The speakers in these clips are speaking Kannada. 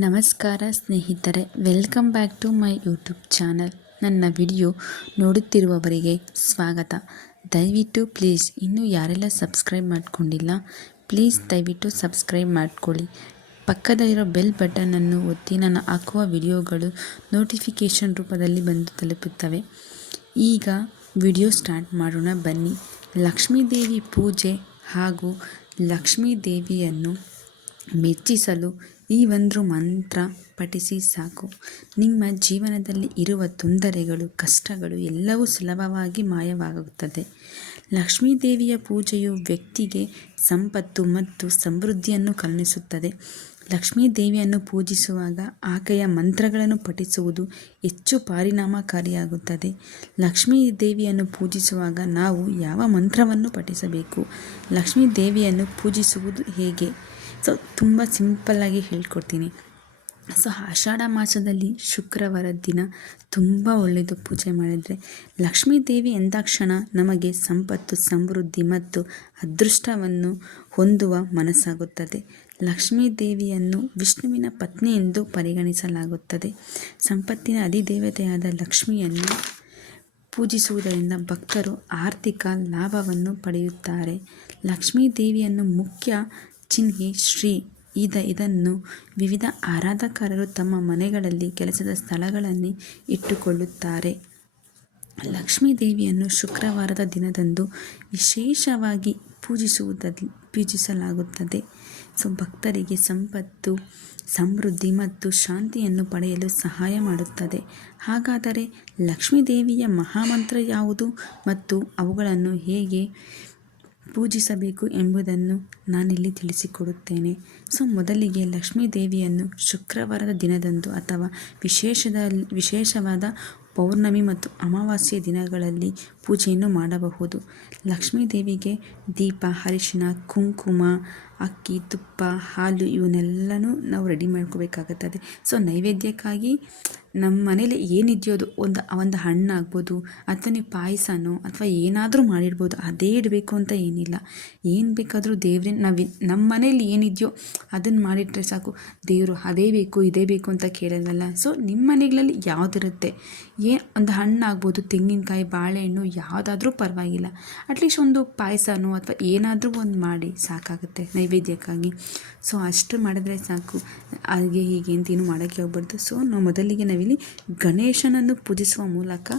ನಮಸ್ಕಾರ ಸ್ನೇಹಿತರೆ, welcome back to my YouTube channel. ನನ್ನ ವಿಡಿಯೋ ನೋಡುತ್ತಿರುವವರಿಗೆ ಸ್ವಾಗತ. ದಯವಿಟ್ಟು ಪ್ಲೀಸ್ ಇನ್ನೂ ಯಾರೆಲ್ಲ ಸಬ್ಸ್ಕ್ರೈಬ್ ಮಾಡ್ಕೊಂಡಿಲ್ಲ, ಪ್ಲೀಸ್ ದಯವಿಟ್ಟು ಸಬ್ಸ್ಕ್ರೈಬ್ ಮಾಡ್ಕೊಳ್ಳಿ. ಪಕ್ಕದಲ್ಲಿರೋ ಬೆಲ್ ಬಟನನ್ನು ಒತ್ತಿ ನಾನು ಹಾಕುವ ವಿಡಿಯೋಗಳು ನೋಟಿಫಿಕೇಷನ್ ರೂಪದಲ್ಲಿ ಬಂದು ತಲುಪುತ್ತವೆ. ಈಗ ವಿಡಿಯೋ ಸ್ಟಾರ್ಟ್ ಮಾಡೋಣ ಬನ್ನಿ. ಲಕ್ಷ್ಮೀದೇವಿ ಪೂಜೆ ಹಾಗೂ ಲಕ್ಷ್ಮೀದೇವಿಯನ್ನು ಮೆಚ್ಚಿಸಲು ಈ ಒಂದು ಮಂತ್ರ ಪಠಿಸಿ ಸಾಕು. ನಿಮ್ಮ ಜೀವನದಲ್ಲಿ ಇರುವ ತೊಂದರೆಗಳು, ಕಷ್ಟಗಳು ಎಲ್ಲವೂ ಸುಲಭವಾಗಿ ಮಾಯವಾಗುತ್ತದೆ. ಲಕ್ಷ್ಮೀದೇವಿಯ ಪೂಜೆಯು ವ್ಯಕ್ತಿಗೆ ಸಂಪತ್ತು ಮತ್ತು ಸಮೃದ್ಧಿಯನ್ನು ಕರುಣಿಸುತ್ತದೆ. ಲಕ್ಷ್ಮೀದೇವಿಯನ್ನು ಪೂಜಿಸುವಾಗ ಆಕೆಯ ಮಂತ್ರಗಳನ್ನು ಪಠಿಸುವುದು ಹೆಚ್ಚು ಪರಿಣಾಮಕಾರಿಯಾಗುತ್ತದೆ. ಲಕ್ಷ್ಮೀದೇವಿಯನ್ನು ಪೂಜಿಸುವಾಗ ನಾವು ಯಾವ ಮಂತ್ರವನ್ನು ಪಠಿಸಬೇಕು, ಲಕ್ಷ್ಮೀದೇವಿಯನ್ನು ಪೂಜಿಸುವುದು ಹೇಗೆ, ತುಂಬ ಸಿಂಪಲ್ಲಾಗಿ ಹೇಳ್ಕೊಡ್ತೀನಿ. ಆಷಾಢ ಮಾಸದಲ್ಲಿ ಶುಕ್ರವಾರ ದಿನ ತುಂಬ ಒಳ್ಳೆಯದು ಪೂಜೆ ಮಾಡಿದರೆ. ಲಕ್ಷ್ಮೀದೇವಿ ಎಂದಾಕ್ಷಣ ನಮಗೆ ಸಂಪತ್ತು, ಸಮೃದ್ಧಿ ಮತ್ತು ಅದೃಷ್ಟವನ್ನು ಹೊಂದುವ ಮನಸ್ಸಾಗುತ್ತದೆ. ಲಕ್ಷ್ಮೀದೇವಿಯನ್ನು ವಿಷ್ಣುವಿನ ಪತ್ನಿ ಎಂದು ಪರಿಗಣಿಸಲಾಗುತ್ತದೆ. ಸಂಪತ್ತಿನ ಅಧಿದೇವತೆಯಾದ ಲಕ್ಷ್ಮಿಯನ್ನು ಪೂಜಿಸುವುದರಿಂದ ಭಕ್ತರು ಆರ್ಥಿಕ ಲಾಭವನ್ನು ಪಡೆಯುತ್ತಾರೆ. ಲಕ್ಷ್ಮೀದೇವಿಯನ್ನು ಮುಖ್ಯ ಚಿಹ್ನೆ ಶ್ರೀ. ಇದನ್ನು ವಿವಿಧ ಆರಾಧಕರು ತಮ್ಮ ಮನೆಗಳಲ್ಲಿ, ಕೆಲಸದ ಸ್ಥಳಗಳಲ್ಲಿ ಇಟ್ಟುಕೊಳ್ಳುತ್ತಾರೆ. ಲಕ್ಷ್ಮೀದೇವಿಯನ್ನು ಶುಕ್ರವಾರದ ದಿನದಂದು ವಿಶೇಷವಾಗಿ ಪೂಜಿಸಲಾಗುತ್ತದೆ. ಭಕ್ತರಿಗೆ ಸಂಪತ್ತು, ಸಮೃದ್ಧಿ ಮತ್ತು ಶಾಂತಿಯನ್ನು ಪಡೆಯಲು ಸಹಾಯ ಮಾಡುತ್ತದೆ. ಹಾಗಾದರೆ ಲಕ್ಷ್ಮೀದೇವಿಯ ಮಹಾಮಂತ್ರ ಯಾವುದು ಮತ್ತು ಅವುಗಳನ್ನು ಹೇಗೆ ಪೂಜಿಸಬೇಕು ಎಂಬುದನ್ನು ನಾನಿಲ್ಲಿ ತಿಳಿಸಿಕೊಡುತ್ತೇನೆ. ಮೊದಲಿಗೆ ಲಕ್ಷ್ಮೀದೇವಿಯನ್ನು ಶುಕ್ರವಾರದ ದಿನದಂದು ಅಥವಾ ವಿಶೇಷವಾದ ಪೌರ್ಣಮಿ ಮತ್ತು ಅಮಾವಾಸ್ಯೆ ದಿನಗಳಲ್ಲಿ ಪೂಜೆಯನ್ನು ಮಾಡಬಹುದು. ಲಕ್ಷ್ಮೀದೇವಿಗೆ ದೀಪ, ಅರಿಶಿನ, ಕುಂಕುಮ, ಅಕ್ಕಿ, ತುಪ್ಪ, ಹಾಲು ಇವನ್ನೆಲ್ಲನೂ ನಾವು ರೆಡಿ ಮಾಡ್ಕೋಬೇಕಾಗುತ್ತದೆ. ನೈವೇದ್ಯಕ್ಕಾಗಿ ನಮ್ಮ ಮನೇಲಿ ಏನಿದೆಯೋ ಅದು ಒಂದು ಹಣ್ಣಾಗ್ಬೋದು, ಅಥವಾ ನೀವು ಪಾಯಸನೋ ಅಥವಾ ಏನಾದರೂ ಮಾಡಿರ್ಬೋದು. ಅದೇ ಇಡಬೇಕು ಅಂತ ಏನಿಲ್ಲ. ಏನು ಬೇಕಾದರೂ ನಮ್ಮ ಮನೇಲಿ ಏನಿದೆಯೋ ಅದನ್ನು ಮಾಡಿಟ್ರೆ ಸಾಕು. ದೇವರು ಅದೇ ಬೇಕು ಇದೇ ಬೇಕು ಅಂತ ಕೇಳೋದಲ್ಲ. ನಿಮ್ಮ ಮನೆಗಳಲ್ಲಿ ಯಾವುದಿರುತ್ತೆ, ಒಂದು ಹಣ್ಣಾಗ್ಬೋದು, ತೆಂಗಿನಕಾಯಿ, ಬಾಳೆಹಣ್ಣು ಯಾವುದಾದ್ರೂ ಪರವಾಗಿಲ್ಲ. ಅಟ್ಲೀಸ್ಟ್ ಒಂದು ಪಾಯಸನೋ ಅಥವಾ ಏನಾದರೂ ಒಂದು ಮಾಡಿ ಸಾಕಾಗುತ್ತೆ ನೈವೇದ್ಯಕ್ಕಾಗಿ. ಅಷ್ಟು ಮಾಡಿದ್ರೆ ಸಾಕು. ಹಾಗೆ ಹೀಗೆ ಅಂತೇನು ಮಾಡೋಕ್ಕೆ ಹೋಗ್ಬಾರ್ದು. ನಾವು ಮೊದಲಿಗೆ ನಾವಿಲ್ಲಿ ಗಣೇಶನನ್ನು ಪೂಜಿಸುವ ಮೂಲಕ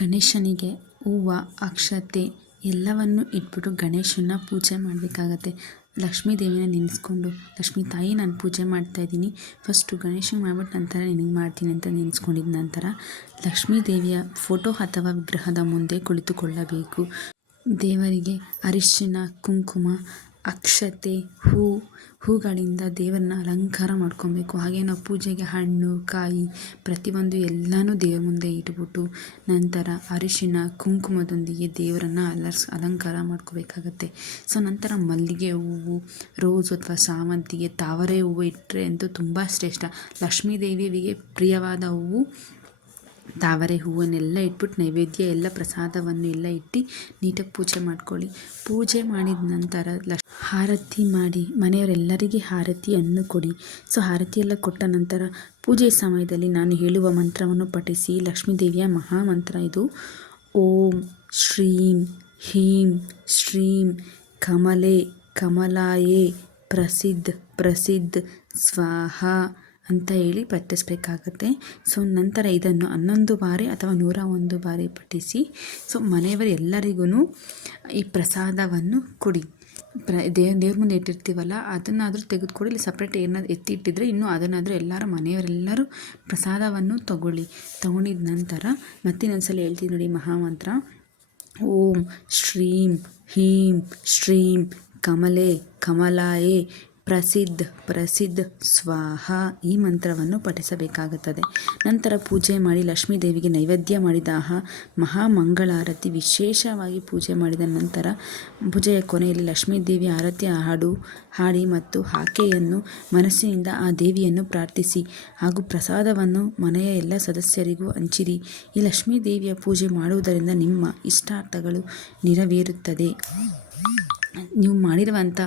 ಗಣೇಶನಿಗೆ ಹೂವು, ಅಕ್ಷತೆ ಎಲ್ಲವನ್ನು ಇಟ್ಬಿಟ್ಟು ಗಣೇಶನ ಪೂಜೆ ಮಾಡಬೇಕಾಗತ್ತೆ. ಲಕ್ಷ್ಮೀದೇವಿನ ನೆನೆಸ್ಕೊಂಡು, ಲಕ್ಷ್ಮೀ ತಾಯಿ ನಾನು ಪೂಜೆ ಮಾಡ್ತಾಯಿದ್ದೀನಿ, ಫಸ್ಟು ಗಣೇಶನಿಗೆ ಮಾಡ್ಬಿಟ್ಟು ನಂತರ ನಿನಗೆ ಮಾಡ್ತೀನಿ ಅಂತ ನೆನೆಸ್ಕೊಂಡಿದ್ದ ನಂತರ ಲಕ್ಷ್ಮೀದೇವಿಯ ಫೋಟೋ ಅಥವಾ ವಿಗ್ರಹದ ಮುಂದೆ ಕುಳಿತುಕೊಳ್ಳಬೇಕು. ದೇವರಿಗೆ ಅರಿಶಿನ, ಕುಂಕುಮ, ಅಕ್ಷತೆ, ಹೂಗಳಿಂದ ದೇವರನ್ನ ಅಲಂಕಾರ ಮಾಡ್ಕೊಬೇಕು. ಹಾಗೆ ನಾವು ಪೂಜೆಗೆ ಹಣ್ಣು, ಕಾಯಿ ಪ್ರತಿಯೊಂದು ಎಲ್ಲನೂ ದೇವರ ಮುಂದೆ ಇಟ್ಬಿಟ್ಟು ನಂತರ ಅರಿಶಿನ, ಕುಂಕುಮದೊಂದಿಗೆ ದೇವರನ್ನು ಅಲಂಕಾರ ಮಾಡ್ಕೋಬೇಕಾಗತ್ತೆ. ನಂತರ ಮಲ್ಲಿಗೆ ಹೂವು, ರೋಸ್ ಅಥವಾ ಸಾವಂತಿಗೆ, ತಾವರೆ ಹೂವು ಇಟ್ಟರೆ ಅಂತೂ ತುಂಬ ಶ್ರೇಷ್ಠ. ಲಕ್ಷ್ಮೀದೇವಿಗೆ ಪ್ರಿಯವಾದ ಹೂವು ತಾವರೆ ಹೂವನ್ನೆಲ್ಲ ಇಟ್ಬಿಟ್ಟು ನೈವೇದ್ಯ ಎಲ್ಲ ಪ್ರಸಾದವನ್ನು ಎಲ್ಲ ಇಟ್ಟು ನೀಟಾಗಿ ಪೂಜೆ ಮಾಡ್ಕೊಳ್ಳಿ. ಪೂಜೆ ಮಾಡಿದ ನಂತರ ಆರತಿ ಮಾಡಿ ಮನೆಯವರೆಲ್ಲರಿಗೆ ಆರತಿಯನ್ನು ಕೊಡಿ. ಆರತಿ ಎಲ್ಲ ಕೊಟ್ಟ ನಂತರ ಪೂಜೆ ಸಮಯದಲ್ಲಿ ನಾನು ಹೇಳುವ ಮಂತ್ರವನ್ನು ಪಠಿಸಿ. ಲಕ್ಷ್ಮೀದೇವಿಯ ಮಹಾಮಂತ್ರ ಇದು. ಓಂ ಶ್ರೀಂ ಹೀಂ ಶ್ರೀಂ ಕಮಲೆ ಕಮಲಾಯೇ ಪ್ರಸಿದ್ಧ ಸ್ವಾಹ ಅಂತ ಹೇಳಿ ಪಠಿಸಬೇಕಾಗತ್ತೆ. ನಂತರ ಇದನ್ನು 11 ಬಾರಿ ಅಥವಾ 101 ಬಾರಿ ಪಠಿಸಿ. ಮನೆಯವರು ಎಲ್ಲರಿಗೂ ಈ ಪ್ರಸಾದವನ್ನು ಕೊಡಿ. ದೇವ್ರ ಮುಂದೆ ಇಟ್ಟಿರ್ತೀವಲ್ಲ ಅದನ್ನಾದರೂ ತೆಗೆದುಕೊಡಿ. ಇಲ್ಲಿ ಸಪ್ರೇಟ್ ಏನಾದರೂ ಎತ್ತಿಟ್ಟಿದ್ರೆ ಇನ್ನೂ ಅದನ್ನಾದರೂ ಮನೆಯವರೆಲ್ಲರೂ ಪ್ರಸಾದವನ್ನು ತಗೊಂಡಿದ ನಂತರ ಮತ್ತಿನ್ನೊಂದ್ಸಲ ಹೇಳ್ತೀನಿ ನೋಡಿ ಮಹಾಮಂತ್ರ. ಓಂ ಶ್ರೀಂ ಹೀಂ ಶ್ರೀಂ ಕಮಲೆ ಕಮಲಾಯೇ ಪ್ರಸಿದ್ಧ ಸ್ವಾಹ ಈ ಮಂತ್ರವನ್ನು ಪಠಿಸಬೇಕಾಗುತ್ತದೆ. ನಂತರ ಪೂಜೆ ಮಾಡಿ ಲಕ್ಷ್ಮೀದೇವಿಗೆ ನೈವೇದ್ಯ ಮಾಡಿದ ಮಹಾಮಂಗಳಾರತಿ ವಿಶೇಷವಾಗಿ ಪೂಜೆ ಮಾಡಿದ ನಂತರ ಪೂಜೆಯ ಕೊನೆಯಲ್ಲಿ ಲಕ್ಷ್ಮೀದೇವಿ ಆರತಿ ಹಾಡಿ ಮತ್ತು ಆಕೆಯನ್ನು ಮನಸ್ಸಿನಿಂದ ಆ ದೇವಿಯನ್ನು ಪ್ರಾರ್ಥಿಸಿ ಹಾಗೂ ಪ್ರಸಾದವನ್ನು ಮನೆಯ ಎಲ್ಲ ಸದಸ್ಯರಿಗೂ ಹಂಚಿರಿ. ಈ ಲಕ್ಷ್ಮೀದೇವಿಯ ಪೂಜೆ ಮಾಡುವುದರಿಂದ ನಿಮ್ಮ ಇಷ್ಟಾರ್ಥಗಳು ನೆರವೇರುತ್ತದೆ. ನೀವು ಮಾಡಿರುವಂಥ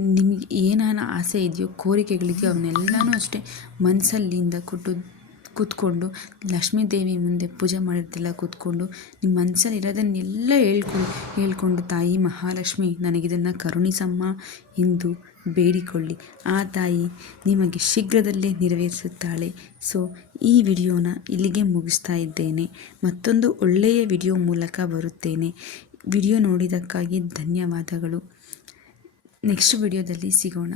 ನಿಮಗೆ ಏನಾನ ಆಸೆ ಇದೆಯೋ ಕೋರಿಕೆಗಳಿದೆಯೋ ಅವನ್ನೆಲ್ಲನೂ ಅಷ್ಟೇ ಮನಸ್ಸಲ್ಲಿಂದ ಕೂತ್ಕೊಂಡು ಲಕ್ಷ್ಮೀ ದೇವಿ ಮುಂದೆ ಪೂಜೆ ಮಾಡಿರ್ತಿಲ್ಲ ಕೂತ್ಕೊಂಡು ನಿಮ್ಮ ಮನಸ್ಸಲ್ಲಿ ಇರೋದನ್ನೆಲ್ಲ ಹೇಳ್ಕೊಂಡು ತಾಯಿ ಮಹಾಲಕ್ಷ್ಮಿ ನನಗಿದನ್ನು ಕರುಣಿಸಮ್ಮ ಎಂದು ಬೇಡಿಕೊಳ್ಳಿ. ಆ ತಾಯಿ ನಿಮಗೆ ಶೀಘ್ರದಲ್ಲೇ ನೆರವೇರಿಸುತ್ತಾಳೆ. ಸೊ ಈ ವಿಡಿಯೋನ ಇಲ್ಲಿಗೆ ಮುಗಿಸ್ತಾ ಇದ್ದೇನೆ. ಮತ್ತೊಂದು ಒಳ್ಳೆಯ ವಿಡಿಯೋ ಮೂಲಕ ಬರುತ್ತೇನೆ. ವಿಡಿಯೋ ನೋಡಿದ್ದಕ್ಕಾಗಿ ಧನ್ಯವಾದಗಳು. ನೆಕ್ಸ್ಟ್ ವಿಡಿಯೋದಲ್ಲಿ ಸಿಗೋಣ.